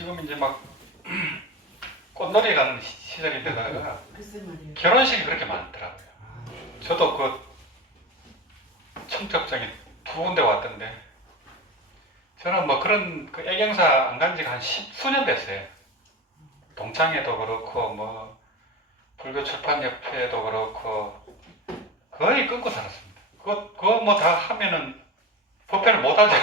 지금 이제 막 꽃놀이 가는 시절인데다가 글쎄 말이에요. 결혼식이 그렇게 많더라고요. 저도 그 청첩장이 2군데 왔던데 저는 뭐 그런 그 애경사 안 간 지가 한 수년 됐어요. 동창회도 그렇고 뭐 불교 출판협회도 그렇고 거의 끊고 살았습니다. 그거 뭐 다 하면은 법회를 못 하죠.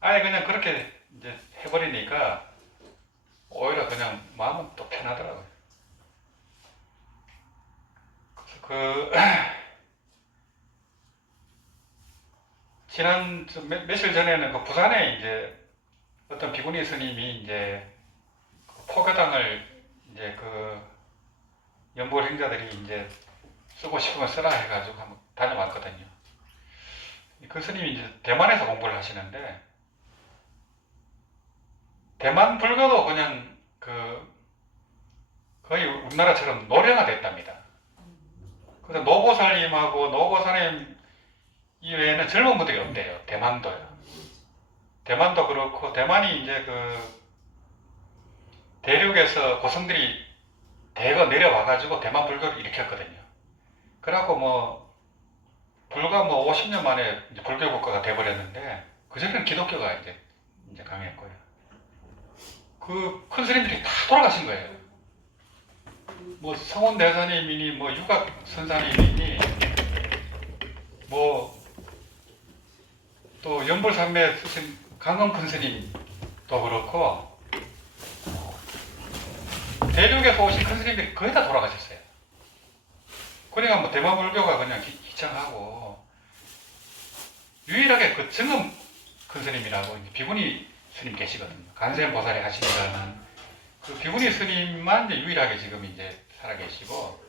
아예 그냥 그렇게 이제 해버리니까 오히려 그냥 마음은 또 편하더라고요. 그래서 지난 며칠 전에는 그 부산에 이제 어떤 비구니 스님이 이제 그 포교당을 이제 그 연불 행자들이 이제 쓰고 싶으면 쓰라 해가지고 한번 다녀왔거든요. 그 스님이 이제 대만에서 공부를 하시는데 대만 불교도 그냥 그 거의 우리나라처럼 노령화 됐답니다. 그래서 노고살님하고 노고사님 이외에는 젊은 분들이 없대요. 대만도요. 대만도 그렇고 대만이 이제 그 대륙에서 고성들이 대거 내려와가지고 대만 불교를 일으켰거든요. 그래갖고 뭐 불과 뭐 50년 만에 이제 불교 국가가 돼버렸는데 그전에는 기독교가 이제 강했고요. 그 큰 스님들이 다 돌아가신 거예요. 뭐 성원 대사님이니 뭐 유각 선사님이니 뭐 또 연불산매 쓰신 강원 큰 스님도 그렇고 대륙에서 오신 큰 스님들이 거의 다 돌아가셨어요. 그러니까 뭐 대만 불교가 그냥 기창하고 유일하게 그 증음 큰 스님이라고 비구니 스님 계시거든요. 간센 보살이 하시니까는 그 비구니 스님만 이제 유일하게 지금 이제 살아계시고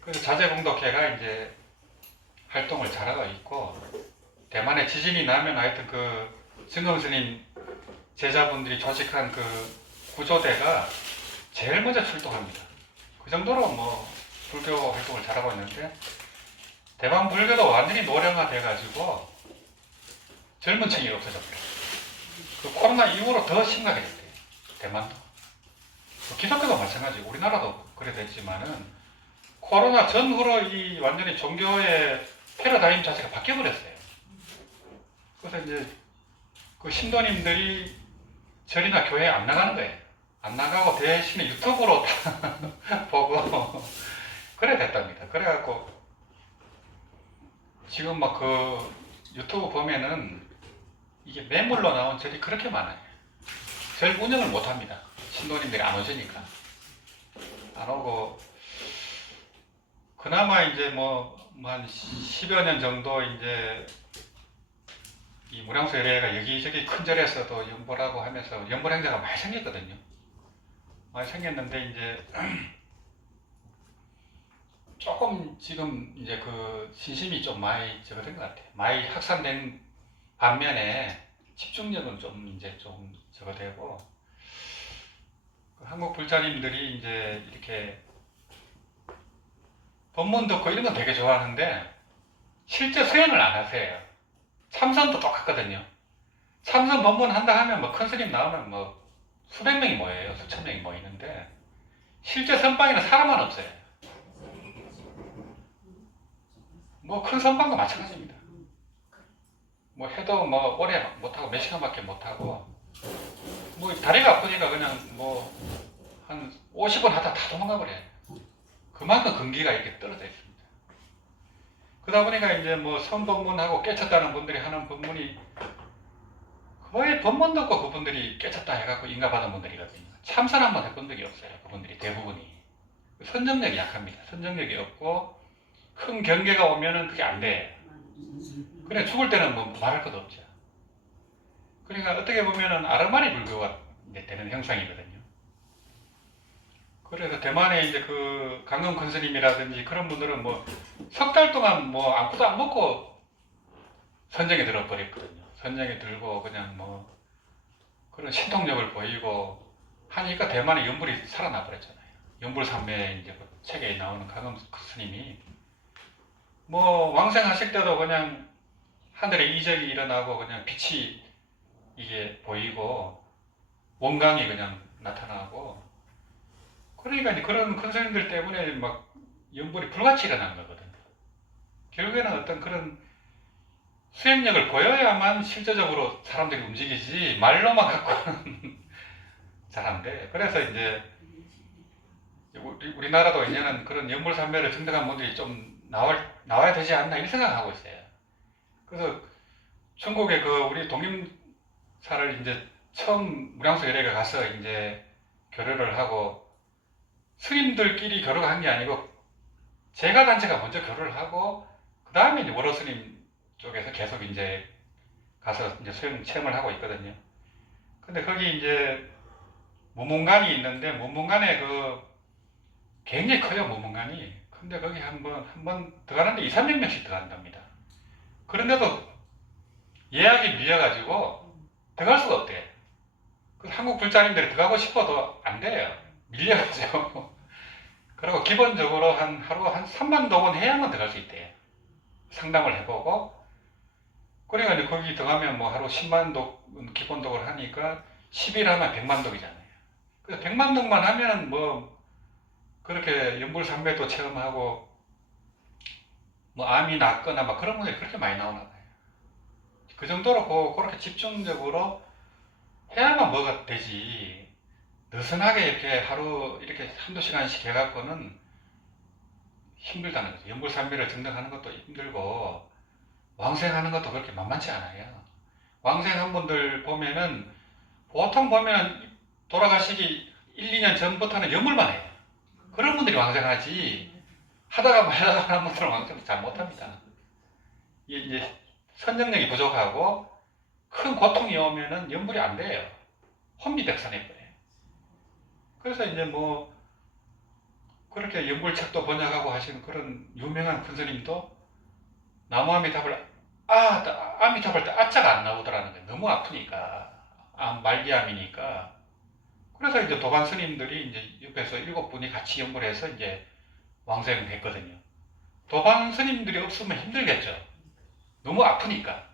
그래서 자제공덕회가 이제 활동을 잘하고 있고 대만에 지진이 나면 하여튼 그 증음 스님 제자분들이 조직한 그 구조대가 제일 먼저 출동합니다. 그 정도로 뭐 불교 활동을 잘하고 있는데 대만 불교도 완전히 노령화 돼가지고 젊은 층이 없어졌어요. 그 코로나 이후로 더 심각해졌대요. 대만도. 기독교도 마찬가지. 우리나라도 그래 됐지만은 코로나 전후로 이 완전히 종교의 패러다임 자체가 바뀌어버렸어요. 그래서 이제 그 신도님들이 절이나 교회에 안 나가는 거예요. 안 나가고 대신에 유튜브로 보고 그래 됐답니다. 그래갖고 지금 막 그 유튜브 보면은 이게 매물로 나온 절이 그렇게 많아요. 절 운영을 못 합니다. 신도님들이 안 오시니까. 안 오고 그나마 이제 뭐 한 10여 년 정도 이제 이 무량수 열애가 여기저기 큰 절에서도 연보라고 하면서 연보 행사가 많이 생겼거든요. 많이 생겼는데 이제 조금 지금 이제 그 신심이 좀 많이 적어된 것 같아요. 많이 확산된 반면에 집중력은 좀 이제 좀 적어되고 그 한국 불자님들이 이제 이렇게 법문 듣고 이런 건 되게 좋아하는데 실제 수행을 안 하세요. 참선도 똑같거든요. 참선 법문 한다 하면 뭐 큰 스님 나오면 뭐 수백 명이 모여요. 수천 명이 모이는데 실제 선방에는 사람만 없어요. 뭐 큰 선방과 마찬가지입니다. 뭐 해도 뭐 오래 못하고 몇 시간밖에 못하고 뭐 다리가 아프니까 그냥 뭐 한 50분 하다 다 도망가 버려요. 그만큼 근기가 이렇게 떨어져 있습니다. 그러다 보니까 이제 뭐 선법문하고 깨쳤다는 분들이 하는 법문이 거의 법문 듣고 그분들이 깨쳤다 해갖고 인가받은 분들이거든요. 참선 한번 해본 적이 없어요. 그분들이 대부분이. 선정력이 약합니다. 선정력이 없고 큰 경계가 오면은 그게 안 돼. 그래 죽을 때는 뭐 말할 것도 없죠. 그러니까 어떻게 보면은 아르마니 불교가 이제 되는 형상이거든요. 그래서 대만에 이제 그 강금 큰 스님이라든지 그런 분들은 뭐 석 달 동안 뭐 아무것도 안 먹고 선정에 들어버렸거든요. 선정에 들고 그냥 뭐 그런 신통력을 보이고 하니까 대만의 연불이 살아나 버렸잖아요. 연불산매 이제 그 책에 나오는 강금 스님이 뭐 왕생하실 때도 그냥 하늘에 이적이 일어나고 그냥 빛이 이게 보이고 원강이 그냥 나타나고, 그러니까 이제 그런 큰 스님들 때문에 막 연불이 불같이 일어난 거거든. 결국에는 어떤 그런 수행력을 보여야만 실제적으로 사람들이 움직이지, 말로만 갖고는 잘 안 돼. 그래서 이제 우리나라도 이제는 그런 연불산매를 증득한 분들이 좀 나와야 되지 않나 이런 생각하고 있어요. 그래서 중국에 그 우리 독림사를 이제 처음 무량수 열애가 가서 이제 교류를 하고, 스님들끼리 교류한 게 아니고 제가 단체가 먼저 교류를 하고, 그 다음에 이제 월호 스님 쪽에서 계속 이제 가서 이제 수행 체험을 하고 있거든요. 근데 거기 이제 무문관이 있는데, 무문관에 그 굉장히 커요, 무문관이. 근데 거기 한 번 들어가는데 2, 300명씩 들어간답니다. 그런데도 예약이 밀려가지고 들어갈 수가 없대. 그 한국 불자님들이 들어가고 싶어도 안 돼요. 밀려가지고. 그리고 기본적으로 하루 한 3만 독은 해야만 들어갈 수 있대요. 상담을 해보고. 그러니까 이제 거기 들어가면 뭐 하루 10만 독 기본 독을 하니까 10일 하면 100만 독이잖아요. 그래서 100만 독만 하면은 뭐 그렇게 연불산매도 체험하고 뭐 암이 낫거나 막 그런 분들이 그렇게 많이 나오나 봐요. 그 정도로 그렇게 집중적으로 해야만 뭐가 되지. 느슨하게 이렇게 하루 이렇게 한두 시간씩 해갖고는 힘들다는 거죠. 연불산매를 증득하는 것도 힘들고 왕생하는 것도 그렇게 만만치 않아요. 왕생한 분들 보면은 보통 보면 돌아가시기 1, 2년 전부터는 연물만 해요. 그런 분들이 왕생하지, 하다가 말다가 하는 분들은 왕생 잘 못합니다. 이제 선정력이 부족하고 큰 고통이 오면은 연불이 안 돼요. 혼미백산해버려요. 그래서 이제 뭐 그렇게 연불책도 번역하고 하시는 그런 유명한 큰 스님도 나무아미탑을 아미탑할 때 아자가 안 나오더라는 거예요. 너무 아프니까. 말기암이니까. 그래서 이제 도반 스님들이 이제 옆에서 7분이 같이 연구를 해서 이제 왕생을 했거든요. 도반 스님들이 없으면 힘들겠죠. 너무 아프니까.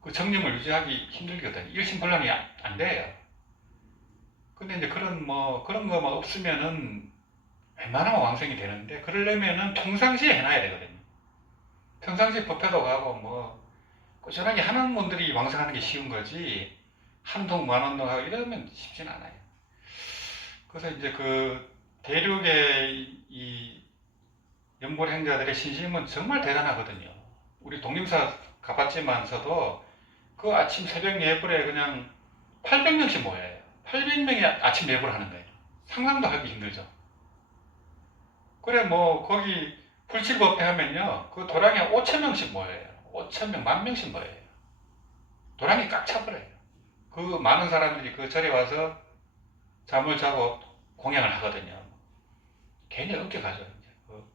그 정념을 유지하기 힘들거든요. 일심불란이 안 돼요. 근데 이제 그런 거만 없으면은 웬만하면 왕생이 되는데, 그러려면은 평상시에 해놔야 되거든요. 평상시에 법회도 가고 꾸준하게 하는 분들이 왕생하는 게 쉬운 거지, 한동 만원동 하고 이러면 쉽진 않아요. 그래서 이제 그 대륙의 이 연불 행자들의 신심은 정말 대단하거든요. 우리 독림사 가봤지만서도 그 아침 새벽 예불에 그냥 800명씩 모여요. 800명이 아침 예불을 하는 거예요. 상상도 하기 힘들죠. 그래 거기 불칠법회 하면요, 그 도량에 5,000명씩 모여요. 5,000명, 10,000명씩 모여요. 도량이 꽉 차버려요. 그 많은 사람들이 그 절에 와서 잠을 자고 공양을 하거든요. 굉장히 엄격하죠. 그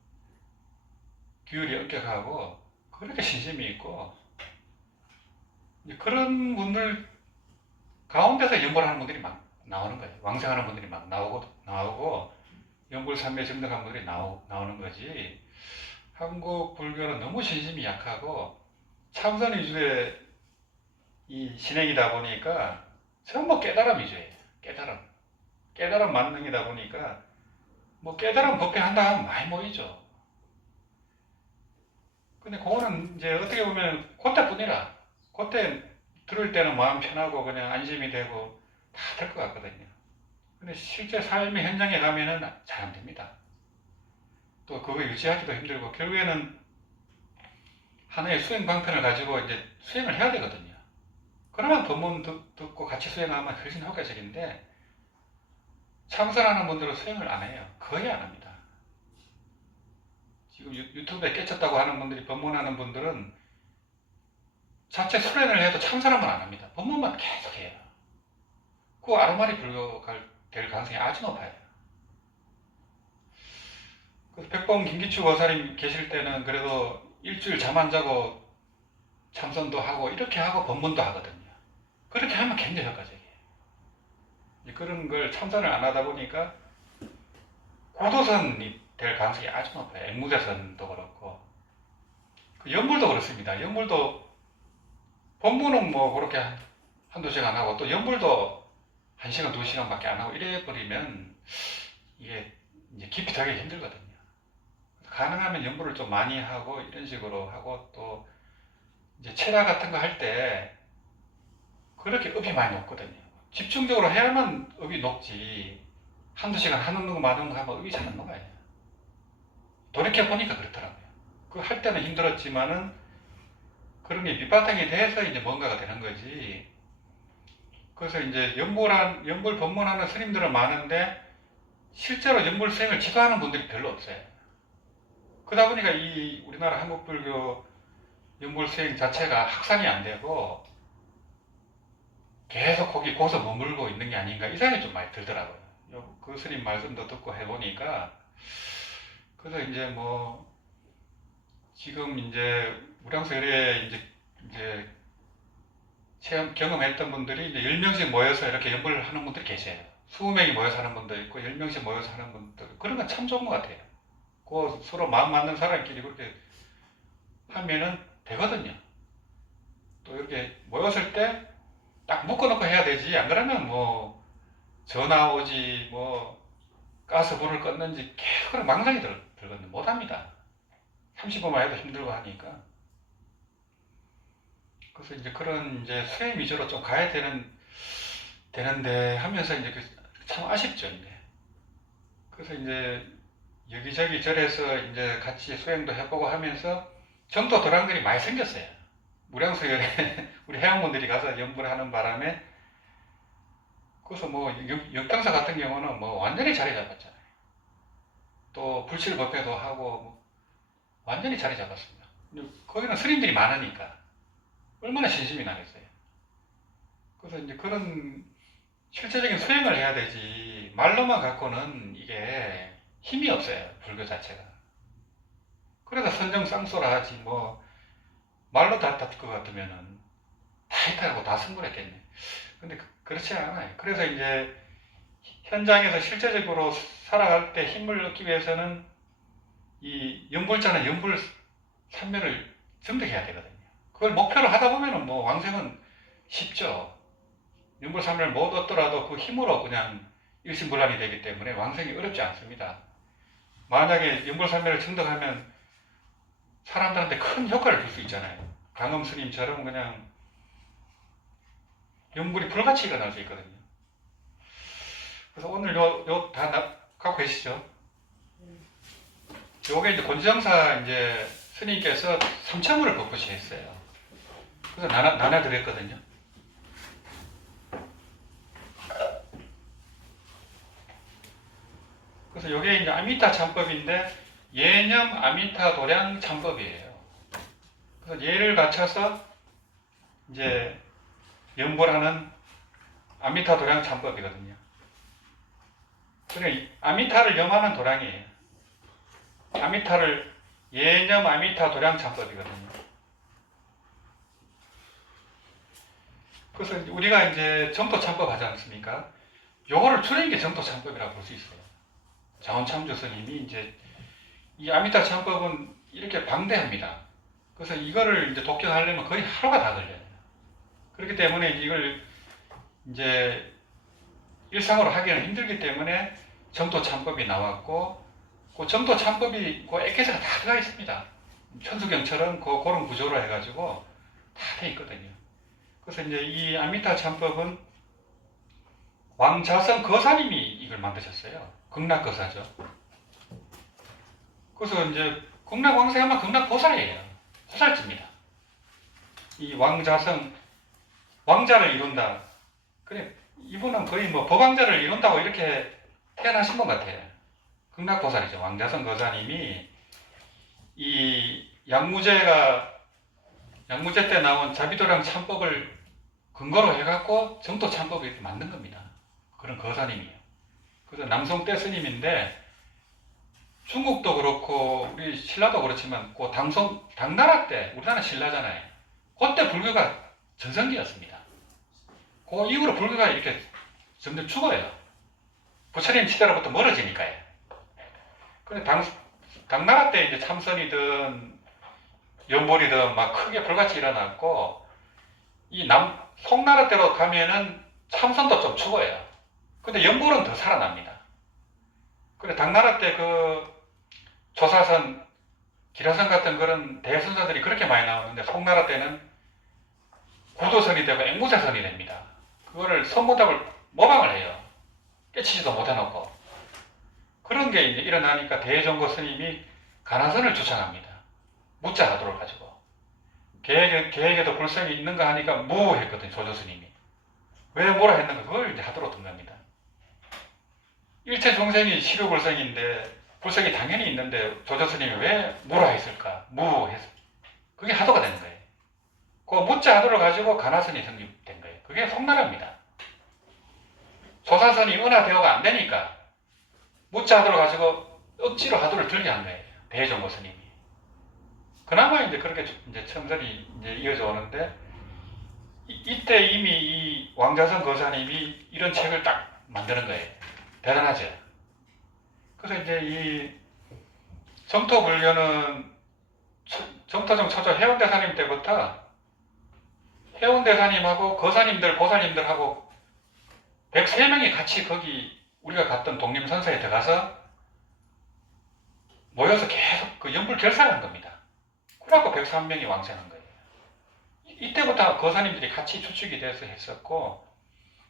규율이 엄격하고 그렇게 신심이 있고, 그런 분들 가운데서 연불하는 분들이 막 나오는 거예요. 왕생하는 분들이 막 나오고 연불산매 증득한 분들이 나오는 거지. 한국 불교는 너무 신심이 약하고 참선 위주의 이 신행이다 보니까 전부 깨달음 위주예요. 깨달음 만능이다 보니까 깨달음 법회 한다 하면 많이 모이죠. 근데 그거는 이제 어떻게 보면 그때뿐이라, 그때 들을 때는 마음 편하고 그냥 안심이 되고 다 될 것 같거든요. 근데 실제 삶의 현장에 가면은 잘 안 됩니다. 또 그거 유지하기도 힘들고 결국에는 하나의 수행 방편을 가지고 이제 수행을 해야 되거든요. 그러면 법문 듣고 같이 수행하면 훨씬 효과적인데, 참선하는 분들은 수행을 안 해요. 거의 안 합니다. 지금 유튜브에 깨쳤다고 하는 분들이, 법문하는 분들은 자체 수련을 해도 참선하면 안 합니다. 법문만 계속 해요. 그 아르마리 불교가 될 가능성이 아주 높아요. 그래서 백범 김기추 거사님 계실 때는 그래도 일주일 잠 안 자고 참선도 하고 이렇게 하고 법문도 하거든요. 그렇게 하면 굉장히 효과적이에요. 그런 걸 참선을 안 하다 보니까 고도선이 될 가능성이 아주 높아요. 앵무대선도 그렇고 연불도 그렇습니다. 연불도 법문은 그렇게 한두 시간 하고 또 연불도 1시간, 2시간밖에 안 하고 이래 버리면 이게 이제 깊이 들어가기 힘들거든요. 가능하면 연구를 좀 많이 하고 이런 식으로 하고 또 이제 체라 같은 거 할 때 그렇게 업이 많이 높거든요. 집중적으로 해야만 업이 높지 한두 시간 하는 거 마는 거 하면 업이 잘 안 녹아요. 돌이켜보니까 그렇더라고요. 그 할 때는 힘들었지만은 그런 게 밑바탕이 돼서 이제 뭔가가 되는 거지. 그래서 이제 연불 법문하는 스님들은 많은데 실제로 연불 수행을 지도하는 분들이 별로 없어요. 그러다 보니까 이 우리나라 한국불교 연불 수행 자체가 확산이 안 되고 계속 거기 고서 머물고 있는 게 아닌가 이 생각이 좀 많이 들더라고요. 그 스님 말씀도 듣고 해보니까 그래서 이제 뭐 지금 이제 무량설에 이제 경험했던 분들이 이제 10명씩 모여서 이렇게 연불을 하는 분들이 계세요. 20명이 모여서 하는 분도 있고 10명씩 모여서 하는 분들 그런 건 참 좋은 것 같아요. 그 서로 마음 맞는 사람끼리 그렇게 하면은 되거든요. 또 이렇게 모였을 때 딱 묶어놓고 해야 되지. 안 그러면 뭐 전화 오지 뭐 가스 불을 껐는지 계속 망상이 들거든요. 못합니다. 30분만 해도 힘들고 하니까. 그래서 이제 그런 이제 수행 위주로 좀 가야 되는데 하면서 이제 참 아쉽죠. 이제. 그래서 이제 여기저기 절에서 이제 같이 수행도 해보고 하면서 정도 도량들이 많이 생겼어요. 무량수열에 우리 해양분들이 가서 연구를 하는 바람에 그래서 뭐 역당사 같은 경우는 뭐 완전히 자리 잡았잖아요. 또 불칠법회도 하고 뭐 완전히 자리 잡았습니다. 거기는 스님들이 많으니까 얼마나 신심이 나겠어요. 그래서 이제 그런 실제적인 수행을 해야 되지 말로만 갖고는 이게 힘이 없어요. 불교 자체가. 그래서 선정쌍소라 하지 뭐 말로 다 것 같으면은 다 했다고 다 승부했겠네. 근데 그렇지 않아요. 그래서 이제 현장에서 실제적으로 살아갈 때 힘을 얻기 위해서는 이 연불자는 연불 삼매를 증득해야 되거든요. 그걸 목표로 하다 보면은 뭐 왕생은 쉽죠. 연불 삼매를 못 얻더라도 그 힘으로 그냥 일심불란이 되기 때문에 왕생이 어렵지 않습니다. 만약에 연불 삼매를 증득하면 사람들한테 큰 효과를 줄 수 있잖아요. 강엄 스님처럼 그냥 연불이 불같이 일어날 수 있거든요. 그래서 오늘 요 다 갖고 계시죠? 요게 이제 곤지정사 이제 스님께서 삼천물을 법포시 했어요. 그래서 나눠드렸거든요. 그래서 요게 이제 아미타 참법인데 예념 아미타 도량 참법이에요. 그래서 예를 갖춰서 이제 연불하는 아미타 도량 참법이거든요. 그러니까 아미타를 염하는 도량이에요. 아미타를 예념 아미타 도량 참법이거든요. 그래서 우리가 이제 정토 참법 하지 않습니까? 요거를 줄인 게 정토 참법이라고 볼 수 있어요. 자원참조 스님이 이제 이 아미타 참법은 이렇게 방대합니다. 그래서 이거를 이제 독견하려면 거의 하루가 다 걸려요. 그렇기 때문에 이걸 이제 일상으로 하기는 힘들기 때문에 정토 참법이 나왔고, 그 정토 참법이 그 액계사가 다 들어가 있습니다. 천수경처럼 그런 구조로 해가지고 다 돼 있거든요. 그래서 이제 이 아미타 참법은 왕자성 거사님이 이걸 만드셨어요. 극락거사죠. 그래서 이제 극락왕생하면 극락보살이에요. 보살집니다. 이 왕자성 왕자를 이룬다. 그래 이분은 거의 뭐 법왕자를 이룬다고 이렇게 태어나신 것 같아요. 극락보살이죠. 왕자성 거사님이 이 양무제 때 나온 자비도량 참법을 근거로 해갖고 정토 참법을 이렇게 만든 겁니다. 그런 거사님이에요. 그래서 남송대 스님인데 중국도 그렇고 우리 신라도 그렇지만 그 당나라 때 우리나라 신라잖아요. 그때 불교가 전성기였습니다. 그 이후로 불교가 이렇게 점점 죽어요. 부처님 시대로부터 멀어지니까요. 근데 당나라 때 이제 참선이든 연불이든 막 크게 불같이 일어났고 이 송나라 때로 가면은 참선도 좀 죽어요. 근데 연불은 더 살아납니다. 그래 당나라 때 그 조사선, 기라선 같은 그런 대선사들이 그렇게 많이 나오는데 송나라 때는 구도선이 되고 앵무새선이 됩니다. 그거를 선모답을 모방을 해요. 깨치지도 못해놓고. 그런 게 이제 일어나니까 대종고 스님이 가나선을 주창합니다. 무자하도를 가지고. 계획에도 불성이 있는가 하니까 무했거든요, 조조 스님이. 왜 뭐라 했는가, 그걸 이제 하도록 든 겁니다. 일체 종생이 시류불성인데, 불성이 당연히 있는데, 조조 스님이 왜 뭐라 했을까? 무했어. 그게 하도가 되는 거예요. 그 무자하도를 가지고 가나선이 성립된 거예요. 그게 송나라입니다. 조사선이 은하대오가 안 되니까, 무자하도를 가지고 억지로 하도를 들게 한 거예요. 대종고 스님이. 그나마 이제 그렇게 이제 청설이 이제 이어져 오는데, 이때 이미 이 왕자선 거사님이 이런 책을 딱 만드는 거예요. 대단하죠. 그래서 이제 이 정토불교는 정토정 초조 해운대사님 때부터 해운대사님하고 거사님들, 보살님들하고 103명이 같이 거기 우리가 갔던 독림선사에 들어가서 모여서 계속 그 연불 결사한 겁니다. 그래갖고 103명이 왕생한 거예요. 이때부터 거사님들이 같이 추측이 돼서 했었고,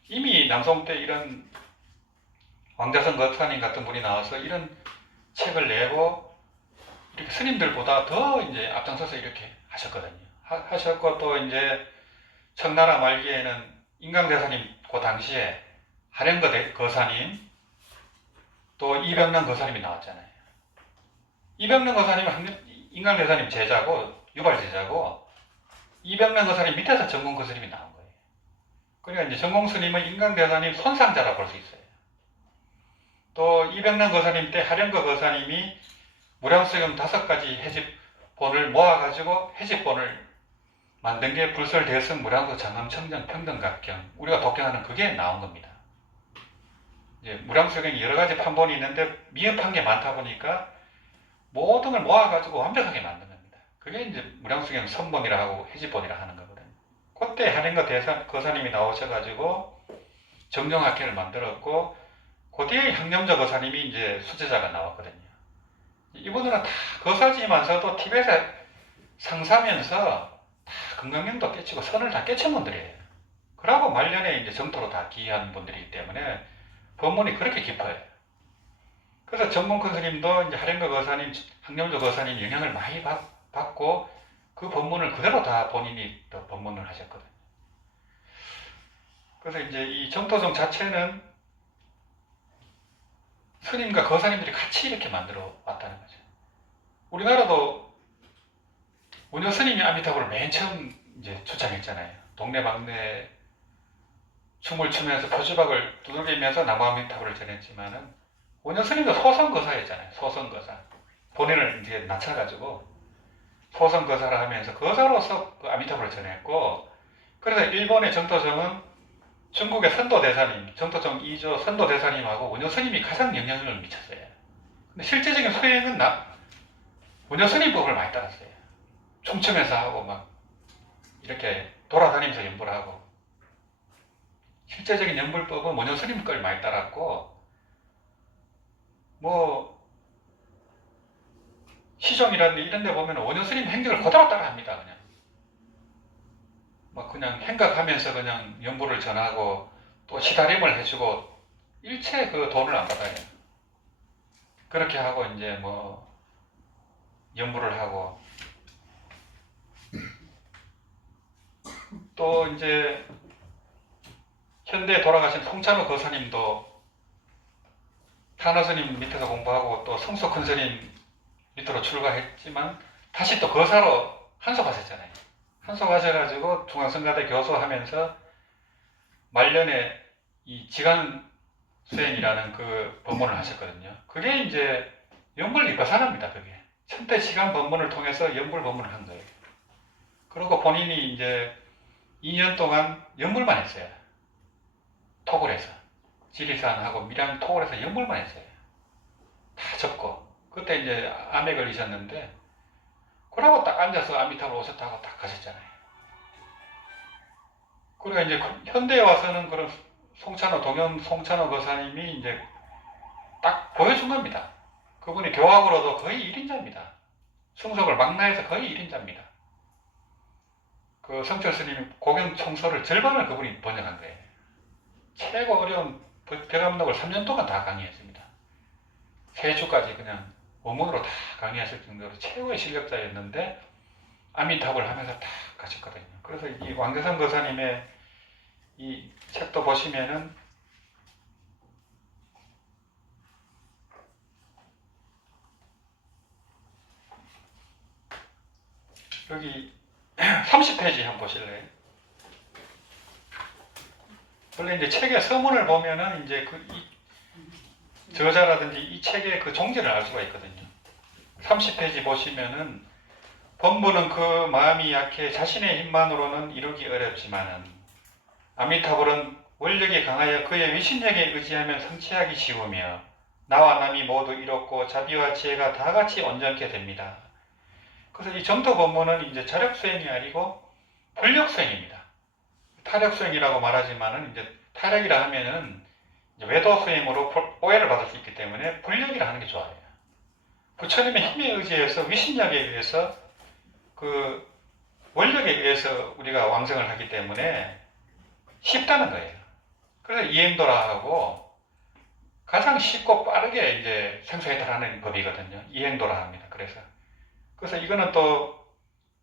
이미 남송 때 이런 왕자선 거사님 같은 분이 나와서 이런 책을 내고 이렇게 스님들보다 더 이제 앞장서서 이렇게 하셨거든요. 하셨고, 또 이제 청나라 말기에는 인강대사님 그 당시에 하령거 거사님, 또 이병란 거사님이 나왔잖아요. 이병란 거사님은 인강대사님 제자고 유발 제자고, 이병란 거사님 밑에서 정공 거스님이 나온 거예요. 그러니까 이제 정공 스님은 인강대사님 손상자라 볼 수 있어요. 또 이병란 거사님 때 하령거 거사님이 무량수경 5가지 해집본을 모아가지고 해집본을 만든 게 불설대성 무량수 장엄 청정 평등각경, 우리가 독경하는 그게 나온 겁니다. 이제 무량수경이 여러 가지 판본이 있는데 미흡한 게 많다 보니까 모든 걸 모아가지고 완벽하게 만든 겁니다. 그게 이제 무량수경 선본이라 하고 해집본이라 하는 거거든요. 그때 하령거 거사님이 나오셔가지고 정정학회를 만들었고, 그 뒤에 향념저 거사님이 이제 수제자가 나왔거든요. 이분들은 다 거사지만서도 티벳에 상사면서 다 건강령도 깨치고 선을 다 깨친 분들이에요. 그러고 말년에 이제 정토로 다 기이한 분들이기 때문에 법문이 그렇게 깊어요. 그래서 정문 큰 스님도 이제 하령거 거사님, 항념조 거사님 영향을 많이 받고 그 법문을 그대로 다 본인이 또 법문을 하셨거든요. 그래서 이제 이 정토정 자체는 스님과 거사님들이 같이 이렇게 만들어 왔다는 거죠. 우리나라도 원효 스님이 아미타불을 맨 처음 이제 주창했잖아요. 동네방네 춤을 추면서 표주박을 두들기면서 나무 아미타불을 전했지만은 원효 스님도 소선거사였잖아요. 소선거사. 본인을 이제 낮춰가지고 소선거사를 하면서 거사로서 그 아미타불을 전했고, 그래서 일본의 정토정은 중국의 선도대사님, 정토정 2조 선도대사님하고 원효 스님이 가장 영향력을 미쳤어요. 근데 실제적인 수행은 원효 스님 법을 많이 따랐어요. 춤추면서 하고 막 이렇게 돌아다니면서 연불을 하고, 실제적인 연불법은 원효 스님 걸 많이 따랐고, 뭐 시종이라든지 이런 데 보면 원효 스님 행적을 그대로 따라합니다. 그냥 막 그냥 행각하면서 그냥 연불을 전하고 또 시다림을 해주고 일체 그 돈을 안 받아요. 그렇게 하고 이제 뭐 연불을 하고, 또 이제 현대에 돌아가신 송찬호 거사님도 탄호 스님 밑에서 공부하고 또 성소 큰 스님 밑으로 출가했지만 다시 또 거사로 한속하셨잖아요. 한속하셔가지고 중앙성가대 교수하면서 말년에 이 지간 수행이라는 그 법문을 하셨거든요. 그게 이제 연불 위파사나입니다. 그게 천태 시간 법문을 통해서 연불 법문을 한 거예요. 그리고 본인이 이제 2년 동안 연불만 했어요. 톡을 해서 지리산하고 밀양 톡을 해서 연불만 했어요. 다 접고. 그때 이제 암에 걸리셨는데, 그러고 딱 앉아서 아미타불 오셨다고 딱 가셨잖아요. 그리고 이제 현대에 와서는 그런 송찬호 동현 송찬호 거사님이 이제 딱 보여준 겁니다. 그분이 교학으로도 거의 1인자입니다. 승석을 망라해서 거의 1인자입니다. 그 성철 스님 고경 청소를 절반을 그분이 번역한 거예요. 최고 어려운 벽암록을 3년 동안 다 강의했습니다. 3주까지 그냥 원문으로 다 강의했을 정도로 최고의 실력자였는데 아미타불을 하면서 다 가셨거든요. 그래서 이 왕대성 거사님의 이 책도 보시면은 여기 30페이지 한번 보실래요? 원래 이제 책의 서문을 보면은 이제 이 저자라든지 이 책의 그 종지를 알 수가 있거든요. 30페이지 보시면은 본부는 그 마음이 약해 자신의 힘만으로는 이루기 어렵지만은 아미타불은 원력이 강하여 그의 위신력에 의지하면 성취하기 쉬우며 나와 남이 모두 이롭고 자비와 지혜가 다 같이 온전케 됩니다. 그래서 이 정토 법문은 이제 자력수행이 아니고 불력수행입니다. 타력수행이라고 말하지만은 이제 타력이라 하면은 이제 외도수행으로 오해를 받을 수 있기 때문에 불력이라 하는 게 좋아요. 부처님의 힘에 의지해서 위신력에 의해서 그 원력에 의해서 우리가 왕성을 하기 때문에 쉽다는 거예요. 그래서 이행도라 하고 가장 쉽고 빠르게 이제 생사에 달하는 법이거든요. 이행도라 합니다. 그래서 이거는 또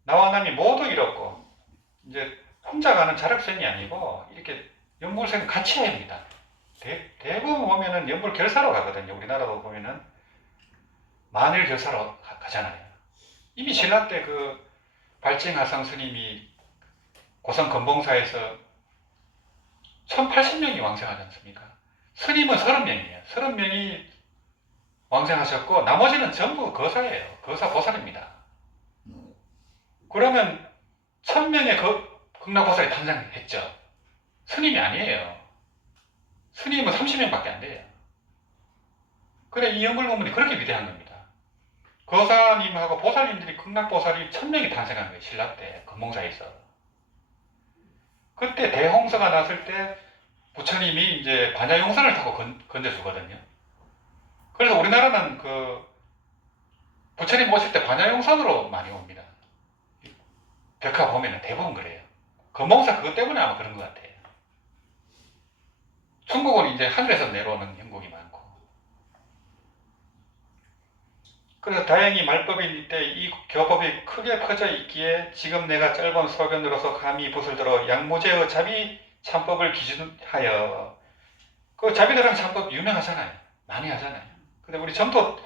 나와 남이 모두 이렇고 이제 혼자 가는 자력수행이 아니고 이렇게 연불생 같이 해야 합니다. 대부분 보면은 연불 결사로 가거든요. 우리나라도 보면은 만일 결사로 가잖아요. 이미 신라 때 그 발증하상 스님이 고성 건봉사에서 1080명이 왕생하지 않습니까? 스님은 30명이에요. 30명이 왕생하셨고 나머지는 전부 거사예요. 거사 보살입니다. 그러면 1000명의 극락보살이 탄생했죠. 스님이 아니에요. 스님은 30명밖에 안 돼요. 그래 이 연불법문이 그렇게 위대한 겁니다. 거사님하고 보살님들이 극락보살이 1000명이 탄생한 거예요. 신라 때 건봉사에서. 그때 대홍서가 났을 때 부처님이 이제 반야용선을 타고 건져주거든요. 그래서 우리나라는 그 부처님 모실 때 반야용선으로 많이 옵니다. 벽화 보면 대부분 그래요. 건봉사 그것 때문에 아마 그런 것 같아요. 중국은 이제 하늘에서 내려오는 형국이 많고. 그래서 다행히 말법일 때 이 교법이 크게 퍼져 있기에 지금 내가 짧은 소견으로서 감히 붓을 들어 양무제의 자비 참법을 기준하여 그 자비대랑 참법 유명하잖아요. 많이 하잖아요. 근데 우리 전도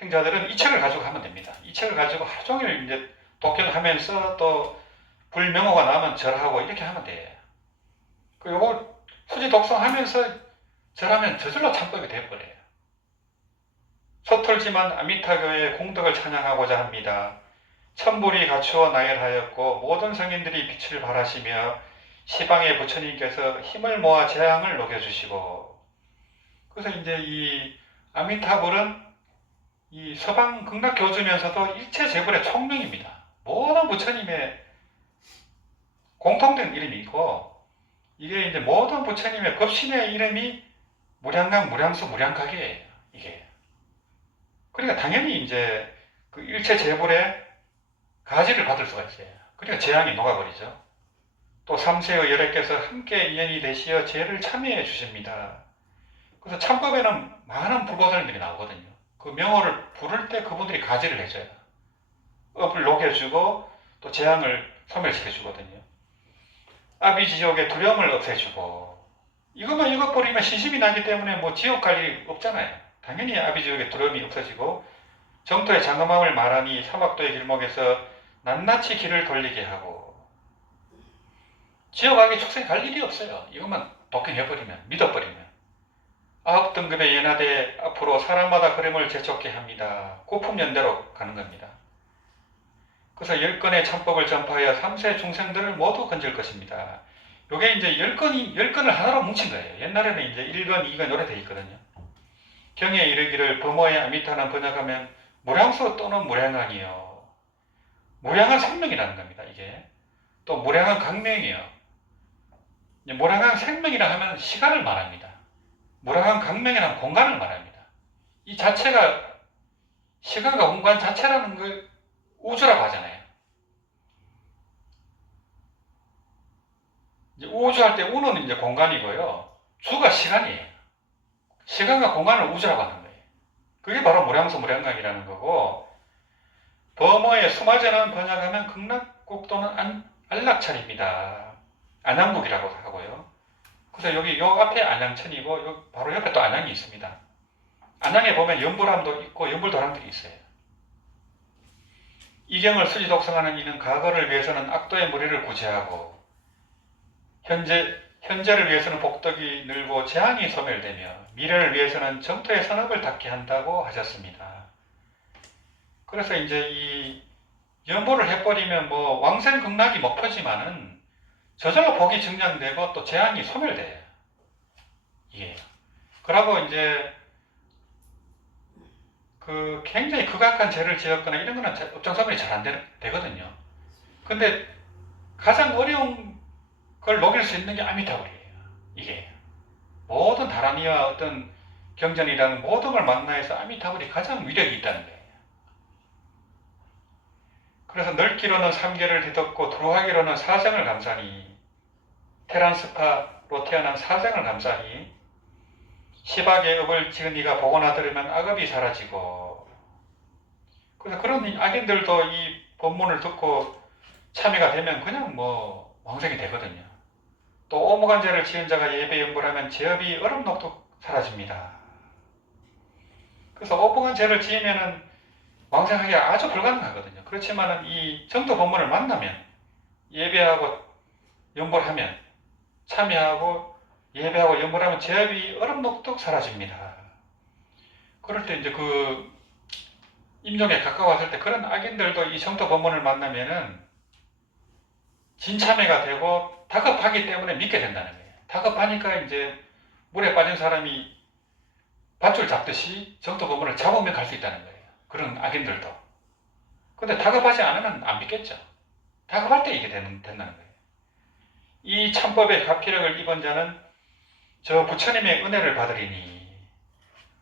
행자들은 이 책을 가지고 하면 됩니다. 이 책을 가지고 하루 종일 이제 독경하면서 또 불명호가 나오면 절하고 이렇게 하면 돼요. 그리고 수지 독성하면서 절하면 저절로 참법이 되어버려요. 서툴지만 아미타교의 공덕을 찬양하고자 합니다. 천불이 갖추어 나열하였고 모든 성인들이 빛을 발하시며 시방의 부처님께서 힘을 모아 재앙을 녹여주시고 그래서 이제 이 아미타불은 이 서방 극락 교주면서도 일체 재불의 총명입니다. 모든 부처님의 공통된 이름이 있고 이게 이제 모든 부처님의 법신의 이름이 무량강, 무량수, 무량각이에요. 이게. 그러니까 당연히 이제 그 일체 재불의 가지를 받을 수가 있어요. 그러니까 재앙이 녹아버리죠. 또 삼세의 열애께서 함께 인연이 되시어 죄를 참여해 주십니다. 그래서 참법에는 많은 불보살님들이 나오거든요. 그 명호를 부를 때 그분들이 가지를 해줘요. 업을 녹여주고 또 재앙을 소멸시켜 주거든요. 아비지옥의 두려움을 없애주고 이것만 읽어버리면 신심이 나기 때문에 뭐 지옥 갈 일이 없잖아요. 당연히 아비지옥의 두려움이 없어지고 정토의 장엄함을 말하니 사막도의 길목에서 낱낱이 길을 돌리게 하고 지옥 악의 축생이 갈 일이 없어요. 이것만 독행해버리면 믿어버리면 아홉 등급의 연하대 앞으로 사람마다 걸음을 재촉게 합니다. 고품연대로 가는 겁니다. 그래서 10건의 참법을 전파하여 3세 중생들을 모두 건질 것입니다. 요게 이제 10건을 하나로 뭉친 거예요. 옛날에는 이제 1건, 2건 요래 돼 있거든요. 경에 이르기를 범어의 아미타는 번역하면 무량수 또는 무량한이요. 무량한 생명이라는 겁니다. 이게. 또 무량한 강명이요. 모량강 생명이라 하면 시간을 말합니다. 모량강 강명이라는 공간을 말합니다. 이 자체가 시간과 공간 자체라는 걸 우주라고 하잖아요. 이제 우주할 때 우는 이제 공간이고요. 주가 시간이에요. 시간과 공간을 우주라고 하는 거예요. 그게 바로 무량수 무량강이라는 거고, 범어의 수마제는 번역하면 극락국 또는 안락천입니다. 안양국이라고 하고요. 그래서 여기 요 앞에 안양천이고 요 바로 옆에 또 안양이 있습니다. 안양에 보면 연불함도 있고 연불도랑들이 있어요. 이경을 수지 독성하는 이는 과거를 위해서는 악도의 무리를 구제하고 현재를 위해서는 복덕이 늘고 재앙이 소멸되며 미래를 위해서는 정토의 선업을 닦게 한다고 하셨습니다. 그래서 이제 이 연보를 해버리면 뭐 왕생극락이 목표지만은 저절로 복이 증량되고 또 재앙이 소멸돼요. 이게. 그러고 이제 그 굉장히 극악한 죄를 지었거나 이런 거는 업장소멸이 잘 안 되거든요. 근데 가장 어려운 걸 녹일 수 있는 게 아미타불이에요. 이게. 모든 다라니와 어떤 경전이라는 모든 걸 만나해서 아미타불이 가장 위력이 있다는 거예요. 그래서 넓기로는 3개를 뒤덮고 도로하기로는 사생을 감사니 테란스파로 태어난 사생을 감사니 시박의 업을 지은 이가 보거나 들으면 악업이 사라지고, 그래서 그런 악인들도 이 본문을 듣고 참여가 되면 그냥 뭐 왕생이 되거든요. 또 오무간죄를 지은 자가 예배 연불하면 죄업이 얼음녹도 사라집니다. 그래서 오무간죄를 지으면은 왕생하기가 아주 불가능하거든요. 그렇지만은 이 정도 본문을 만나면 예배하고 연불하면 참여하고 예배하고 연불하면 죄업이 얼음녹도 사라집니다. 그럴 때 이제 그 임종에 가까웠을 때 그런 악인들도 이 정도 본문을 만나면은 진참회가 되고 다급하기 때문에 믿게 된다는 거예요. 다급하니까 이제 물에 빠진 사람이 밧줄 잡듯이 정도 본문을 잡으면 갈 수 있다는 거예요. 그런 악인들도. 근데 다급하지 않으면 안 믿겠죠. 다급할 때 이게 된다는 거예요. 이 참법의 가피력을 입은 자는 저 부처님의 은혜를 받으리니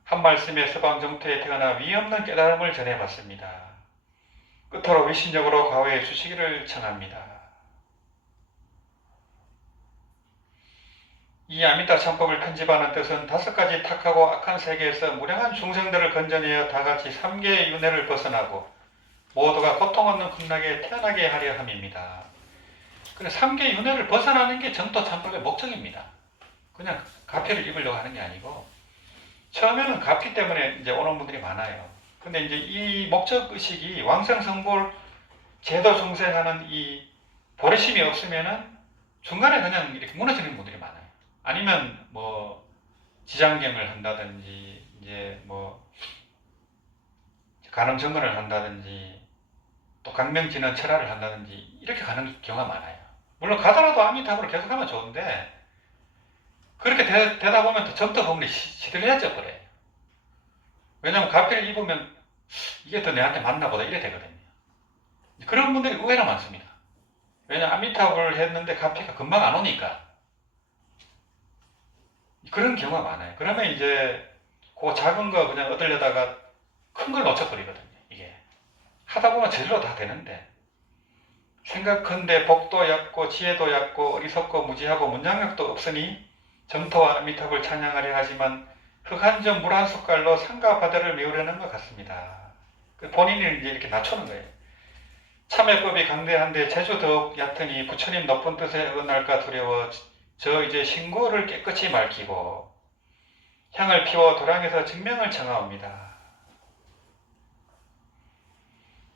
한 말씀에 서방정토에 태어나 위없는 깨달음을 전해봤습니다. 끝으로 위신적으로 과외해 주시기를 청합니다. 이 아미타 참법을 편집하는 뜻은 5가지 탁하고 악한 세계에서 무량한 중생들을 건져내어 다같이 3개의 윤회를 벗어나고 모두가 고통 없는 극락에 태어나게 하려 함입니다. 그래서 3개의 윤회를 벗어나는 게 정토 참법의 목적입니다. 그냥 가피를 입으려고 하는 게 아니고, 처음에는 가피 때문에 이제 오는 분들이 많아요. 근데 이제 이 목적 의식이 왕생성불 제도 중생하는 이 보리심이 없으면은 중간에 그냥 이렇게 무너지는 분들이 많아요. 아니면 뭐 지장경을 한다든지 이제 뭐 간음정근을 한다든지 또 강명진언 철화를 한다든지 이렇게 가는 경우가 많아요. 물론 가더라도 아미타불을 계속하면 좋은데 그렇게 되다 보면 또 정토 법문이 시들해져 버려요. 왜냐하면 가피를 입으면 이게 더 내한테 맞나 보다 이래 되거든요. 그런 분들이 의외로 많습니다. 왜냐하면 아미타불을 했는데 가피가 금방 안 오니까 그런 경우가 많아요. 그러면 이제 그 작은 거 그냥 얻으려다가 큰 걸 놓쳐버리거든요. 이게 하다 보면 제대로 다 되는데 생각컨대 복도 얕고 지혜도 얕고 어리석고 무지하고 문장력도 없으니 정토와 아미타불 찬양하려 하지만 흙한점 물 한 숟갈로 산과 바다를 메우려는 것 같습니다. 본인을 이제 이렇게 낮추는 거예요. 참회법이 강대한데 제주 더욱 얕으니 부처님 높은 뜻에 어긋날까 두려워 저 이제 신고를 깨끗이 밝히고 향을 피워 도량에서 증명을 청하옵니다.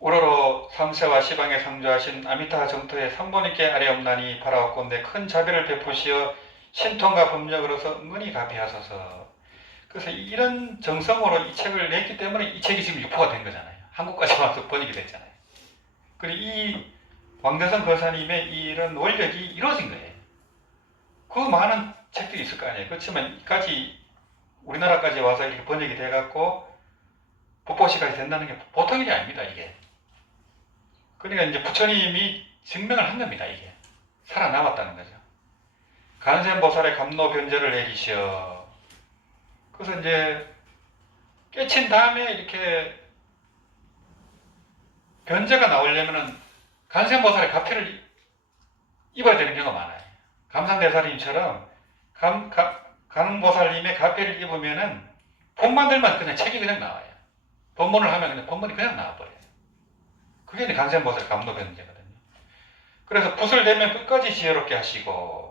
우러러 삼세와 시방에 상주하신 아미타 정토의 삼보님께 아뢰옵나니 바라옵건대 큰 자비를 베푸시어 신통과 법력으로서 은근히 가피하소서. 그래서 이런 정성으로 이 책을 냈기 때문에 이 책이 지금 유포가 된 거잖아요. 한국까지 와서 번역이 됐잖아요. 그리고 이 왕대성 거사님의 이런 원력이 이루어진 거예요. 그 많은 책들이 있을 거 아니에요. 그렇지만 이까지 우리나라까지 와서 이렇게 번역이 돼갖고 법보시까지 된다는 게 보통 일이 아닙니다. 이게. 그러니까 이제 부처님이 증명을 한 겁니다. 이게 살아남았다는 거죠. 간센보살의 감로 변제를 내리시어. 그래서 이제 깨친 다음에 이렇게 변제가 나오려면은 간센보살의 가패를 입어야 되는 경우가 많아요. 감상대사님처럼 간흥보살님의 가패를 입으면은 본만 들면 그냥 책이 그냥 나와요. 법문을 하면 그냥 법문이 그냥 나와버려요. 그게 이제 간센보살 감로 변제거든요. 그래서 붓을 대면 끝까지 지혜롭게 하시고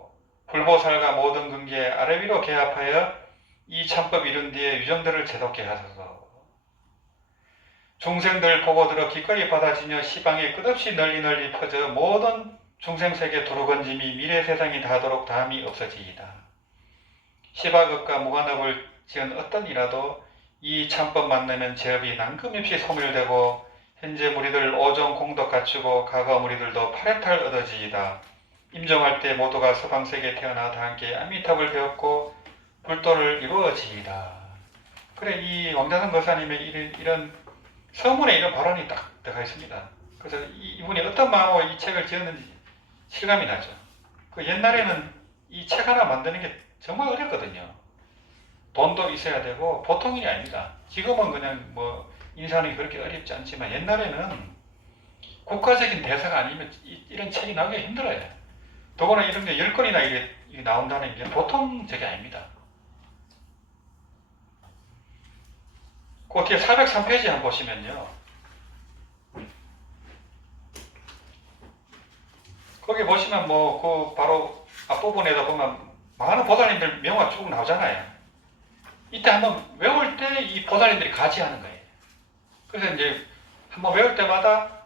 불보살과 모든 근기에 아래 위로 개합하여 이 참법 이룬 뒤에 유정들을 제독게 하소서. 중생들 보고 들어 기꺼이 받아지며 시방에 끝없이 널리 퍼져 모든 중생세계 두루건짐이 미래 세상이 닿도록 다함이 없어지이다. 시바급과 무관업을 지은 어떤 이라도 이 참법 만나면 제업이 난금없이 소멸되고 현재 무리들 오종 공덕 갖추고 과거 무리들도 파래탈 얻어지이다. 임종할 때 모두가 서방세계에 태어나 다 함께 아미탑을 배웠고 불도를 이루어지이다. 그래, 이 왕자선 거사님의 이런 서문에 이런 발언이 딱 들어가 있습니다. 그래서 이분이 어떤 마음으로 이 책을 지었는지 실감이 나죠. 그 옛날에는 이 책 하나 만드는 게 정말 어렵거든요. 돈도 있어야 되고 보통 일이 아닙니다. 지금은 그냥 뭐 인사하는 게 그렇게 어렵지 않지만 옛날에는 국가적인 대사가 아니면 이런 책이 나오기가 힘들어요. 더구나 이런 게 10건이나 이게 나온다는 게 보통 적이 아닙니다. 그 뒤에 403페이지 한번 보시면요. 거기 보시면 그 바로 앞부분에다 보면 많은 보살님들 명화 쭉 나오잖아요. 이때 한번 외울 때 이 보살님들이 같이 하는 거예요. 그래서 이제 한번 외울 때마다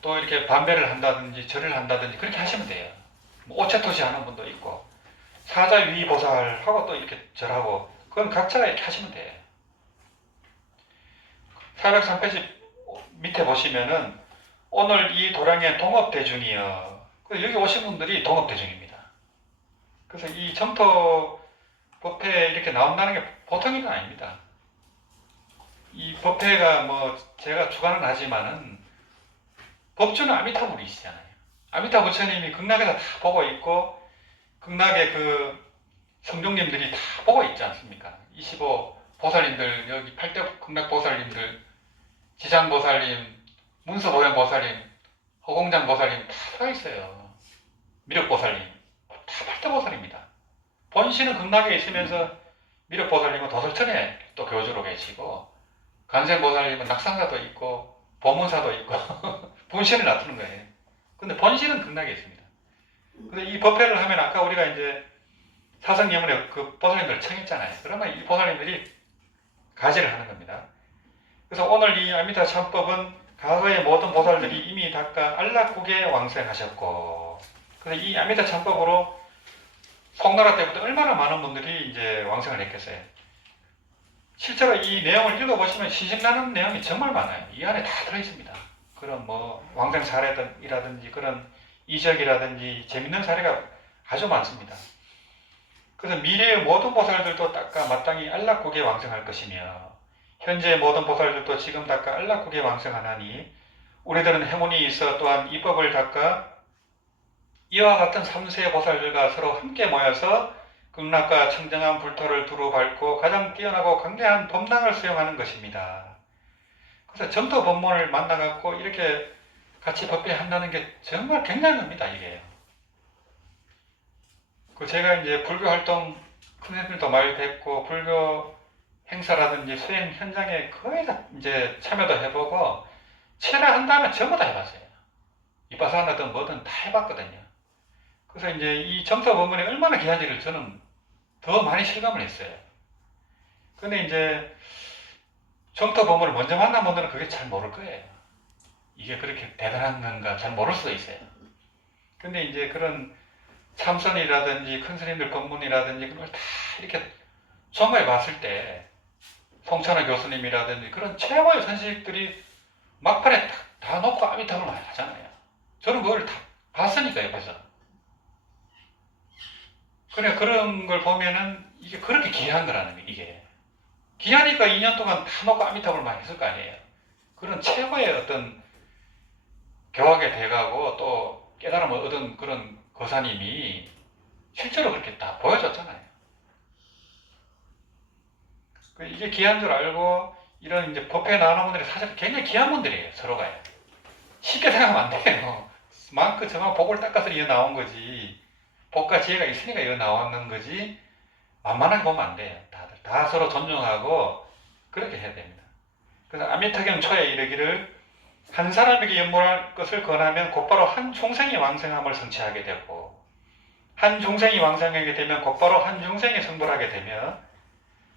또 이렇게 반배를 한다든지 절을 한다든지 그렇게 하시면 돼요. 뭐 오체토시 하는 분도 있고 사자위 보살하고 또 이렇게 절하고 그건 각자가 이렇게 하시면 돼요. 403페이지 밑에 보시면은 오늘 이 도량의 동업대중이여. 여기 오신 분들이 동업대중입니다. 그래서 이 점토 법회에 이렇게 나온다는 게 보통 일은 아닙니다. 이 법회가 뭐 제가 주관은 하지만은 법주는 아미타불이시잖아요. 아미타 부처님이 극락에서 다 보고 있고 극락의 그 성종님들이 다 보고 있지 않습니까? 25 보살님들, 여기 8대 극락보살님들, 지장보살님, 문서보현보살님, 허공장보살님 다 들어있어요. 미륵보살님 다 8대보살입니다. 본신은 극락에 있으면서 미륵보살님은 도설천에 또 교주로 계시고 간센보살님은 낙상사도 있고 보문사도 있고 본신을 나타낸 거예요. 근데 본신은 극락에 있습니다. 근데 이 법회를 하면 아까 우리가 이제 사성예문에 그 보살님들을 청했잖아요. 그러면 이 보살님들이 가지를 하는 겁니다. 그래서 오늘 이 아미타 참법은 과거의 모든 보살들이 이미 닦아 안락국에 왕생하셨고, 그래서 이 아미타 참법으로 송나라 때부터 얼마나 많은 분들이 이제 왕생을 했겠어요. 실제로 이 내용을 읽어보시면 신신나는 내용이 정말 많아요. 이 안에 다 들어있습니다. 그런 뭐 왕생 사례이라든지 그런 이적이라든지 재밌는 사례가 아주 많습니다. 그래서 미래의 모든 보살들도 닦아 마땅히 안락국에 왕생할 것이며 현재의 모든 보살들도 지금 닦아 안락국에 왕생하나니 우리들은 행운이 있어 또한 이 법을 닦아 이와 같은 3세의 보살들과 서로 함께 모여서 극락과 청정한 불토를 두루 밟고 가장 뛰어나고 강대한 법랑을 수용하는 것입니다. 그래서 점토 법문을 만나갖고 이렇게 같이 법회한다는 게 정말 굉장합니다, 이게. 제가 이제 불교 활동 큰 애들도 많이 뵙고 불교 행사라든지 수행 현장에 거의 다 이제 참여도 해보고 체라 한다면 전부 다 해봤어요. 이빠사나든 뭐든 다 해봤거든요. 그래서 이제 이 점토 법문이 얼마나 귀한지를 저는 더 많이 실감을 했어요. 근데 이제 점토 법문을 먼저 만난 분들은 그게 잘 모를 거예요. 이게 그렇게 대단한 건가 잘 모를 수도 있어요. 근데 이제 그런 참선이라든지 큰 스님들 법문이라든지 그런 걸 다 이렇게 종합해 봤을 때 송찬호 교수님이라든지 그런 최고의 선식들이 막판에 다 놓고 아미타불을 많이 하잖아요. 저는 그걸 다 봤으니까 옆에서. 그래 그런 걸 보면은 이게 그렇게 귀한 거라는 게 이게 귀하니까 2년 동안 다 놓고 아미타불을 많이 했을 거 아니에요. 그런 최고의 어떤 교학에 돼가고 또 깨달음을 얻은 그런 거사님이 실제로 그렇게 다 보여줬잖아요. 이게 귀한 줄 알고 이런 이제 법회 나오는 분들이 사실 굉장히 귀한 분들이에요. 서로가요. 쉽게 생각하면 안 돼요. 마음껏 저만 복을 닦아서 이어 나온 거지. 복과 지혜가 있으니까 이어 나왔는 거지. 만만하게 보면 안 돼요. 다들 다 서로 존중하고 그렇게 해야 됩니다. 그래서 아미타경 초에 이르기를 한 사람에게 연몰할 것을 권하면 곧바로 한 중생이 왕생함을 성취하게 되고 한 중생이 왕생하게 되면 곧바로 한 중생이 성불하게 되며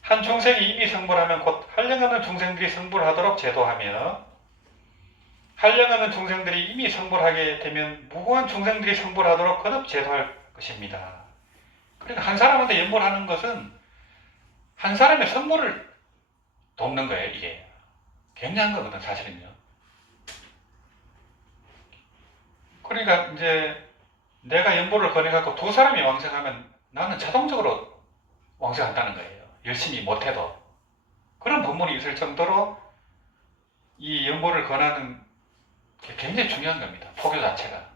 한 중생이 이미 성불하면 곧 한량하는 중생들이 성불하도록 제도하며 한량하는 중생들이 이미 성불하게 되면 무고한 중생들이 성불하도록 거듭 제도할 것입니다. 그러니까 한 사람한테 연몰하는 것은 한 사람의 성불을 돕는 거예요. 이게 굉장한 거거든 사실은요. 그러니까 이제 내가 연보를 권해갖고 두 사람이 왕생하면 나는 자동적으로 왕생한다는 거예요. 열심히 못해도. 그런 법문이 있을 정도로 이 연보를 권하는 게 굉장히 중요한 겁니다. 포교 자체가.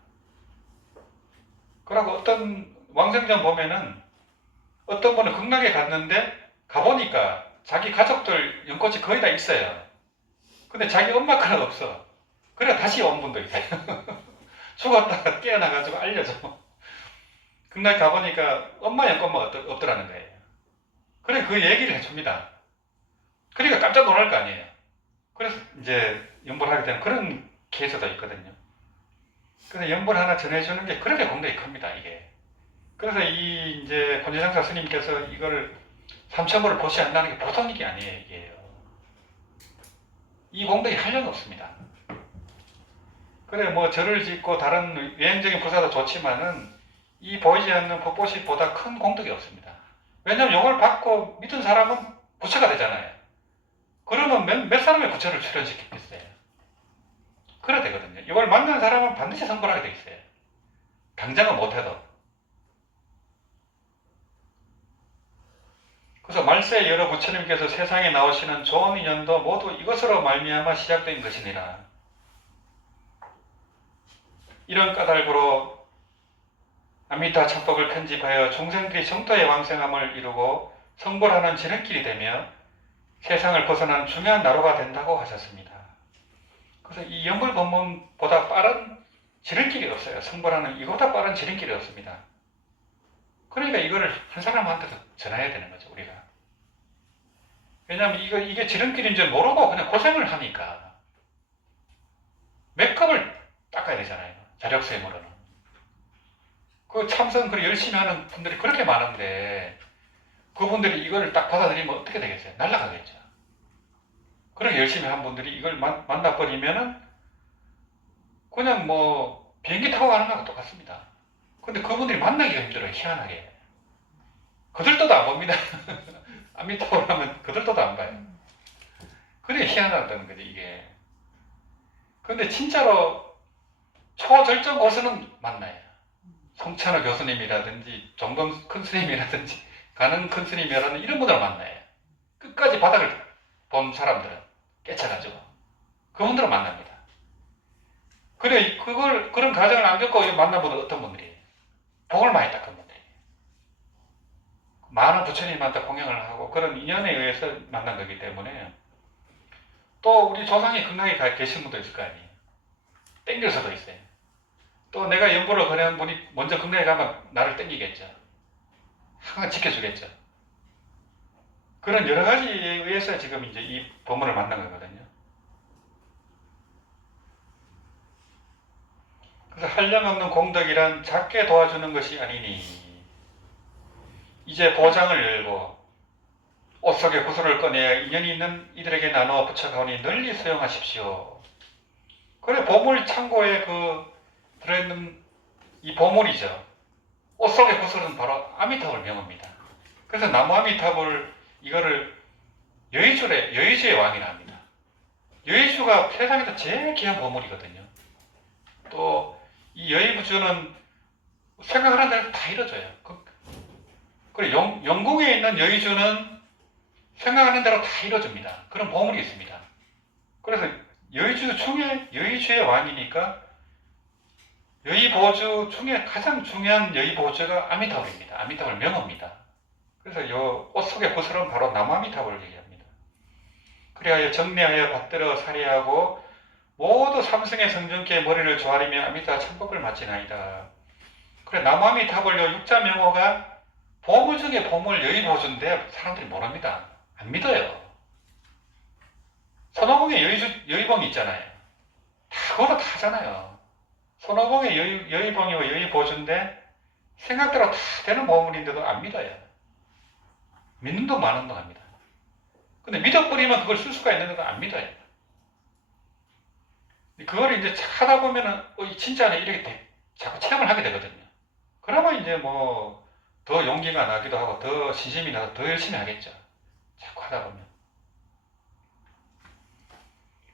그러고 어떤 왕생전 보면은 어떤 분은 극락에 갔는데 가보니까 자기 가족들 연꽃이 거의 다 있어요. 근데 자기 엄마 거는 없어. 그래 다시 온 분도 있어요. 죽었다가 깨어나가지고 알려줘. 극락에 가보니까 엄마 연꽃만 없더라는 거예요. 그래 그 얘기를 해줍니다. 그러니까 깜짝 놀랄 거 아니에요. 그래서 이제 연보를 하게 되는 그런 케이스도 있거든요. 그래서 연보를 하나 전해주는 게 그렇게 공덕이 큽니다, 이게. 그래서 이 이제 권지상사 스님께서 이걸 삼천부를 보시한다는 게 보통 일이 아니에요, 이게요. 이 공덕이 한량이 없습니다. 그래 뭐 절을 짓고 다른 외행적인 부사도 좋지만은 이 보이지 않는 법보시보다 큰 공덕이 없습니다. 왜냐하면 이걸 받고 믿은 사람은 부처가 되잖아요. 그러면 몇 사람의 부처를 출현시키겠어요. 그래야 되거든요. 이걸 만난 사람은 반드시 성불하게 돼 있어요. 당장은 못해도. 그래서 말세 여러 부처님께서 세상에 나오시는 좋은 인연도 모두 이것으로 말미암아 시작된 것이니라. 이런 까닭으로 아미타 참법을 편집하여 중생들이 정토의 왕생함을 이루고 성불하는 지름길이 되며 세상을 벗어난 중요한 나로가 된다고 하셨습니다. 그래서 이 연불 법문보다 빠른 지름길이 없어요. 성불하는 이거보다 빠른 지름길이 없습니다. 그러니까 이거를 한 사람한테도 전해야 되는 거죠, 우리가. 왜냐하면 이게 지름길인 줄 모르고 그냥 고생을 하니까 맥컵을 닦아야 되잖아요. 자력세모로는. 그 참선 그 열심히 하는 분들이 그렇게 많은데 그분들이 이걸 딱 받아들이면 어떻게 되겠어요? 날아가겠죠. 그렇게 열심히 한 분들이 이걸 만나버리면은 그냥 뭐 비행기 타고 가는 거랑 똑같습니다. 근데 그분들이 만나기가 힘들어요. 희한하게. 그들도도 안 봅니다. 아미타불 하면 그들도도 안 봐요. 그래 희한하다는 거지 이게. 근데 진짜로 초절정 고수는 만나요. 송찬호 교수님이라든지 종범 큰 스님이라든지 가능 큰 스님이라든지 이런 분들을 만나요. 끝까지 바닥을 본 사람들은 깨쳐가지고 그분들을 만납니다. 그래 그런 과정을 안 겪고 만나보던 어떤 분들이 복을 많이 닦은 분들이 많은 부처님한테 공양을 하고 그런 인연에 의해서 만난 거기 때문에 또 우리 조상이 극락에 계신 분도 있을 거 아니에요. 땡겨서도 있어요. 또 내가 연보를 권하는 분이 먼저 극락에 가면 나를 땡기겠죠. 항상 지켜주겠죠. 그런 여러 가지에 의해서 지금 이제 이 법문을 만난 거거든요. 그래서 한량없는 공덕이란 작게 도와주는 것이 아니니 이제 보장을 열고 옷 속에 구슬을 꺼내어 인연이 있는 이들에게 나눠 붙여가오니 널리 수용하십시오. 그래 보물 창고에 들어있는 이 보물이죠. 옷 속의 구슬은 바로 아미타불 명호입니다. 그래서 나무 아미타불 이거를 여의주의 왕이라 합니다. 여의주가 세상에서 제일 귀한 보물이거든요. 또 이 여의부주는 생각하는 대로 다 이루어져요. 그리고 영국에 있는 여의주는 생각하는 대로 다 이루어집니다. 그런 보물이 있습니다. 그래서 여의주 중에 여의주의 왕이니까 여의 보주 중에 가장 중요한 여의 보주가 아미타불입니다. 아미타불 명어입니다. 그래서 요 옷 속의 구슬은 바로 나무 아미타불을 얘기합니다. 그래야 정리하여 받들어 살이하고 모두 삼승의 성전께 머리를 조아리며 아미타 참법을 마치나이다. 그래 나무 아미타불 요 육자 명어가 보물 중에 보물 여의 보주인데 사람들이 모릅니다. 안 믿어요. 손오공의 여의봉이 있잖아요. 다 그거로 다 하잖아요. 손오공의 여의봉이고 여의보주인데 생각대로 다 되는 보물인데도 안 믿어요. 믿는 돈 많은 돈 합니다. 근데 믿어버리면 그걸 쓸 수가 있는데도 안 믿어요. 그걸 이제 하다 보면은 진짜네 이렇게 자꾸 체험을 하게 되거든요. 그러면 이제 뭐 더 용기가 나기도 하고 더 신심이 나서 더 열심히 하겠죠. 자꾸 하다 보면.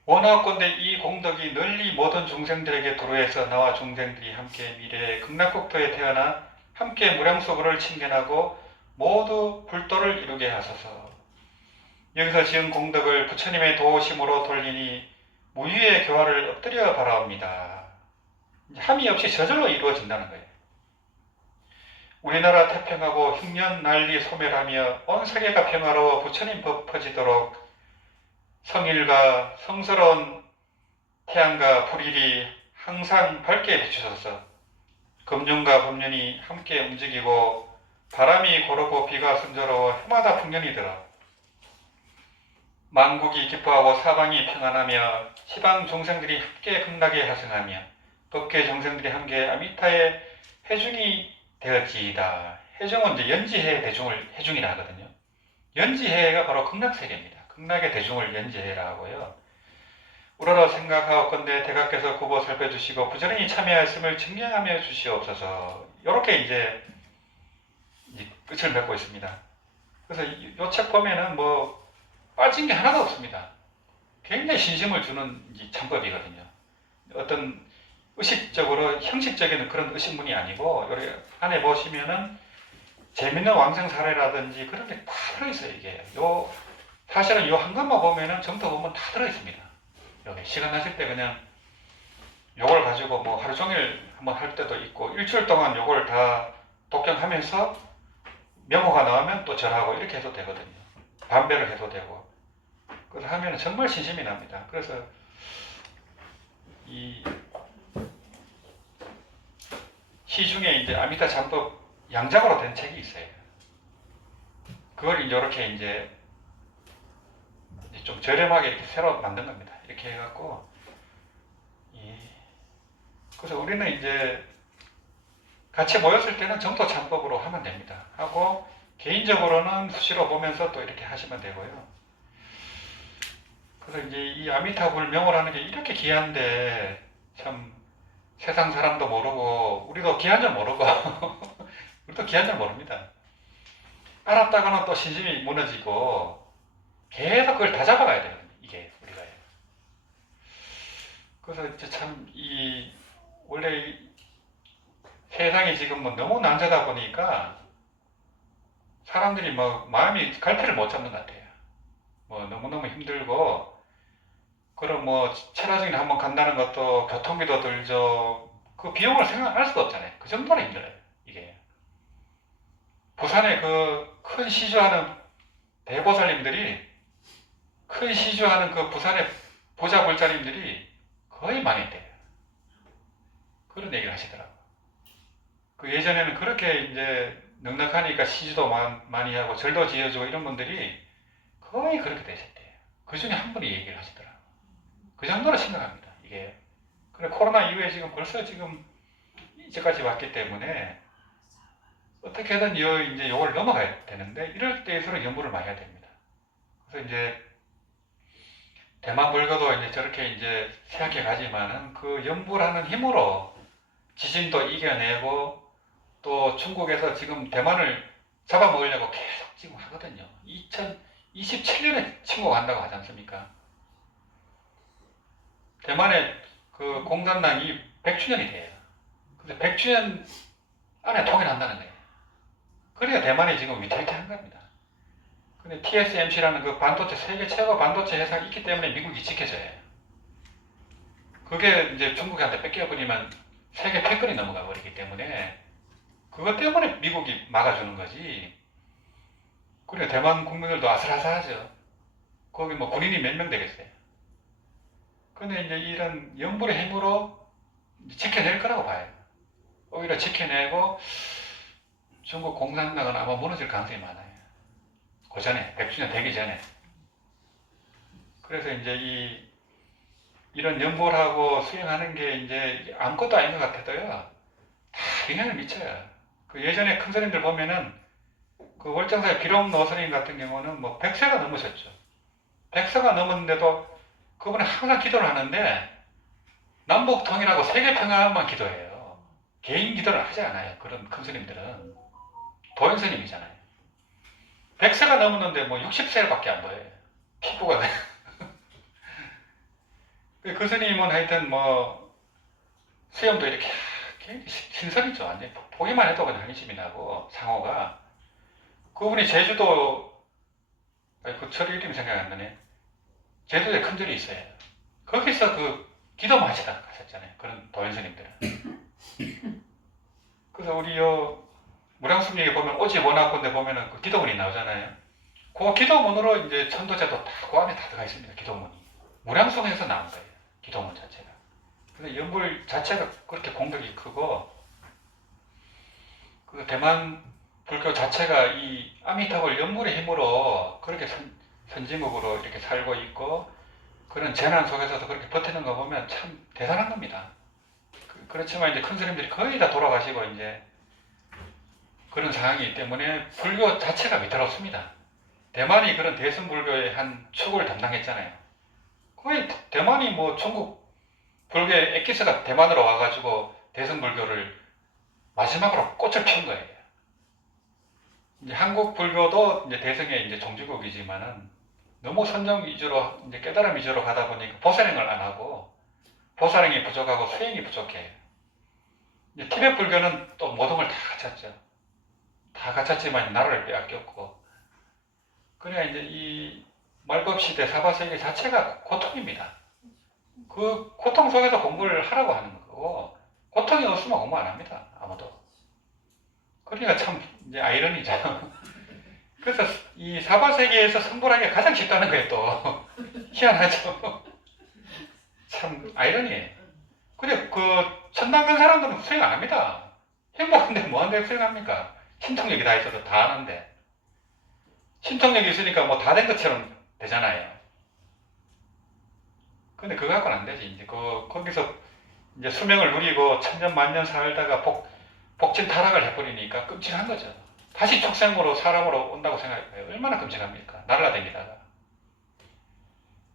원하건대 이 공덕이 널리 모든 중생들에게 도로해서 나와 중생들이 함께 미래의 극락국토에 태어나 함께 무량소굴을 침견하고 모두 불도를 이루게 하소서. 여기서 지은 공덕을 부처님의 도우심으로 돌리니 무유의 교화를 엎드려 바라옵니다. 함이 없이 저절로 이루어진다는 거예요. 우리나라 태평하고 흉년 난리 소멸하며 온 세계가 평화로워 부처님 법 퍼지도록 성일과 성스러운 태양과 불일이 항상 밝게 비추소서. 금륜과 법륜이 함께 움직이고 바람이 고르고 비가 순조로워 해마다 풍년이 들어 만국이 기뻐하고 사방이 평안하며 시방 종생들이 함께 극락에 하승하며 법계 종생들이 함께 아미타의 해중이 되었지이다. 해중은 이제 연지해 대중을 해중이라 하거든요. 연지해가 바로 극락세계입니다. 극락의 대중을 연지해라 하고요. 우러러 생각하옵건대 대각께서 굽어 살펴주시고 부지런히 참여하였음을 증명하며 주시옵소서. 이렇게 이제 끝을 맺고 있습니다. 그래서 이 책 보면은 뭐 빠진 게 하나도 없습니다. 굉장히 신심을 주는 참법이거든요. 어떤 의식적으로 형식적인 그런 의식문이 아니고 여기 안에 보시면은 재밌는 왕생 사례라든지 그런 게 다 들어있어요. 이게 사실은 요 한 것만 보면은 정토 보면 다 들어있습니다. 여기 시간 나실 때 그냥 요걸 가지고 뭐 하루 종일 한번 할 때도 있고 일주일 동안 요걸 다 독경하면서 명호가 나오면 또 절하고 이렇게 해도 되거든요. 반배를 해도 되고. 그래서 하면 정말 신심이 납니다. 그래서 이 시중에 이제 아미타 잠법 양작으로 된 책이 있어요. 그걸 이렇게 이제 좀 저렴하게 이렇게 새로 만든 겁니다. 이렇게 해갖고 그래서 우리는 이제 같이 모였을 때는 정토 참법으로 하면 됩니다. 하고 개인적으로는 수시로 보면서 또 이렇게 하시면 되고요. 그래서 이제 이 아미타불 명호라는 게 이렇게 귀한데 참 세상 사람도 모르고 우리도 귀한 줄 모르고 우리도 귀한 줄 모릅니다. 알았다가는 또 신심이 무너지고 계속 그걸 다 잡아가야 되거든요. 이게 우리가요. 그래서 이제 참 원래 세상이 지금 뭐 너무 난세다 보니까 사람들이 뭐 마음이 갈피를 못 잡는 것 같아요. 뭐 너무너무 힘들고 그럼 뭐 체라중에 한번 간다는 것도 교통비도 들죠. 그 비용을 생각할 수가 없잖아요. 그 정도로 힘들어요. 이게 부산에 그 큰 시주하는 대보살님들이 큰 시주하는 그 부산의 보자 불자님들이 거의 망했대요. 그런 얘기를 하시더라고요. 그 예전에는 그렇게 이제 넉넉하니까 시주도 많이 하고 절도 지어주고 이런 분들이 거의 그렇게 되셨대요. 그 중에 한 분이 얘기를 하시더라고요. 그 정도로 심각합니다. 이게. 그래 코로나 이후에 지금 벌써 지금 이제까지 왔기 때문에 어떻게든 이제 요걸 넘어가야 되는데 이럴 때일수록 연구를 많이 해야 됩니다. 그래서 이제 대만 불교도 이제 저렇게 이제 생각해 가지만은 그 연구라는 힘으로 지진도 이겨내고 또 중국에서 지금 대만을 잡아먹으려고 계속 지금 하거든요. 2027년에 침공한다고 하지 않습니까? 대만의 그 공산당이 100주년이 돼요. 근데 100주년 안에 통일한다는 거예요. 그래야 대만이 지금 위태위태한 겁니다. 근데 TSMC라는 그 반도체, 세계 최고 반도체 회사가 있기 때문에 미국이 지켜져요. 그게 이제 중국한테 뺏겨버리면 세계 패권이 넘어가 버리기 때문에 그것 때문에 미국이 막아주는 거지. 그리고 대만 국민들도 아슬아슬하죠. 거기 뭐 군인이 몇 명 되겠어요. 근데 이제 이런 영불의 힘으로 지켜낼 거라고 봐요. 오히려 지켜내고 중국 공산당은 아마 무너질 가능성이 많아요. 그 전에, 100주년 되기 전에. 그래서 이제 이런 연보라고 수행하는 게 이제 아무것도 아닌 것 같아도요, 다 영향을 미쳐요. 그 예전에 큰 스님들 보면은 그 월정사의 비룡노 스님 같은 경우는 뭐 100세가 넘으셨죠. 100세가 넘었는데도 그분은 항상 기도를 하는데 남북 통일하고 세계 평화만 기도해요. 개인 기도를 하지 않아요. 그런 큰 스님들은. 도인 스님이잖아요. 100세가 넘었는데 뭐 60세밖에 안 보여요. 피부가. 그 스님은 하여튼 뭐 수염도 이렇게 신선이죠. 완전 보기만 해도 그냥 한심이 나고 상호가. 그분이 제주도, 그 철 이름이 생각이 안 나네. 제주도에 큰 절이 있어요. 거기서 그 기도만 하시다 가셨잖아요. 그런 도인 스님들은. 그래서 우리 무량수님에 보면 오지 원화권대 보면은 그 기도문이 나오잖아요. 그 기도문으로 이제 천도제도 다 그 안에 다 들어가 있습니다. 기도문이. 무량송에서 나온 거예요. 기도문 자체가. 근데 연불 자체가 그렇게 공덕이 크고, 그 대만 불교 자체가 이 아미타불 연불의 힘으로 그렇게 선진국으로 이렇게 살고 있고, 그런 재난 속에서도 그렇게 버티는 거 보면 참 대단한 겁니다. 그렇지만 이제 큰 스님들이 거의 다 돌아가시고 이제 그런 상황이기 때문에 불교 자체가 위태롭습니다. 대만이 그런 대승불교의 한 축을 담당했잖아요. 거의 대만이 뭐 중국 불교의 엑기스가 대만으로 와가지고 대승불교를 마지막으로 꽃을 피운 거예요. 이제 한국 불교도 이제 대승의 이제 종주국이지만은 너무 선정 위주로 이제 깨달음 위주로 가다 보니까 보살행을 안 하고 보살행이 부족하고 수행이 부족해요. 이제 티베트 불교는 또 모든 걸 다 갖췄죠. 다 갖췄지만 나라를 빼앗겼고, 그래야 이제 이 말급시대 사바세계 자체가 고통입니다. 그 고통 속에서 공부를 하라고 하는 거고, 고통이 없으면 공부 안 합니다. 아무도. 그러니까 참 이제 아이러니죠. 그래서 이 사바세계에서 성불하기가 가장 쉽다는 거예요. 또 희한하죠. 참 아이러니예요. 근데 그 천당 간 사람들은 수행 안 합니다. 행복한데 뭐하는데 수행합니까? 신통력이 다 있어서 다 하는데. 신통력이 있으니까 뭐 다 된 것처럼 되잖아요. 근데 그거 갖고는 안 되지. 이제 거기서 이제 수명을 누리고 천년 만년 살다가 복진 타락을 해버리니까 끔찍한 거죠. 다시 축생으로 사람으로 온다고 생각해요. 얼마나 끔찍합니까? 날라다니다가.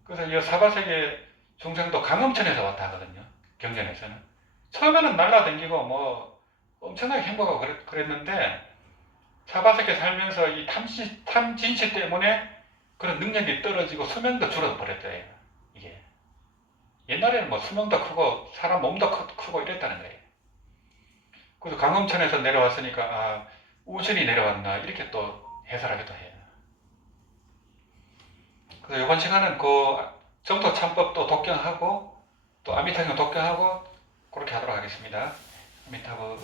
그래서 이 사바세계 중생도 강음천에서 왔다 하거든요. 경전에서는. 처음에는 날라다니고 뭐 엄청나게 행복하고 그랬는데 사바세계 살면서 이 탐진치 때문에 그런 능력이 떨어지고 수명도 줄어버렸대요. 이게. 옛날에는 뭐 수명도 크고 사람 몸도 크고 이랬다는 거예요. 그래서 강음천에서 내려왔으니까 아, 우준이 내려왔나 이렇게 또 해설하기도 해요. 그래서 이번 시간은 그 정토 참법도 독경하고 또 아미타경 독경하고 그렇게 하도록 하겠습니다. 아미타불.